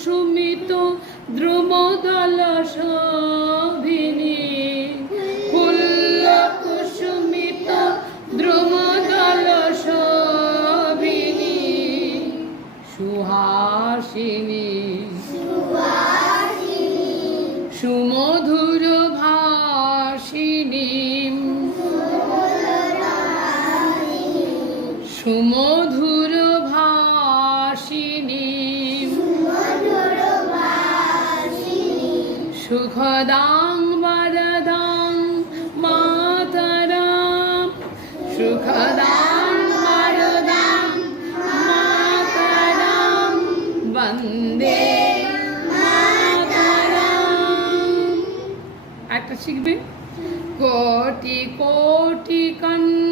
কুসুমিত দ্রুমদল শোভিনী, ফুল্ল কুসুমিত দ্রুমদল শোভিনী, সুহাসিনী সুমধুর ভাষিনী, সুমধুর ভাষিনী, সুখদাং বরদাং মাতরম, সুখদাং বরদাং মাতরম, বন্দে মাতরম। একটা শিখবে। কোটি কোটি কন্যা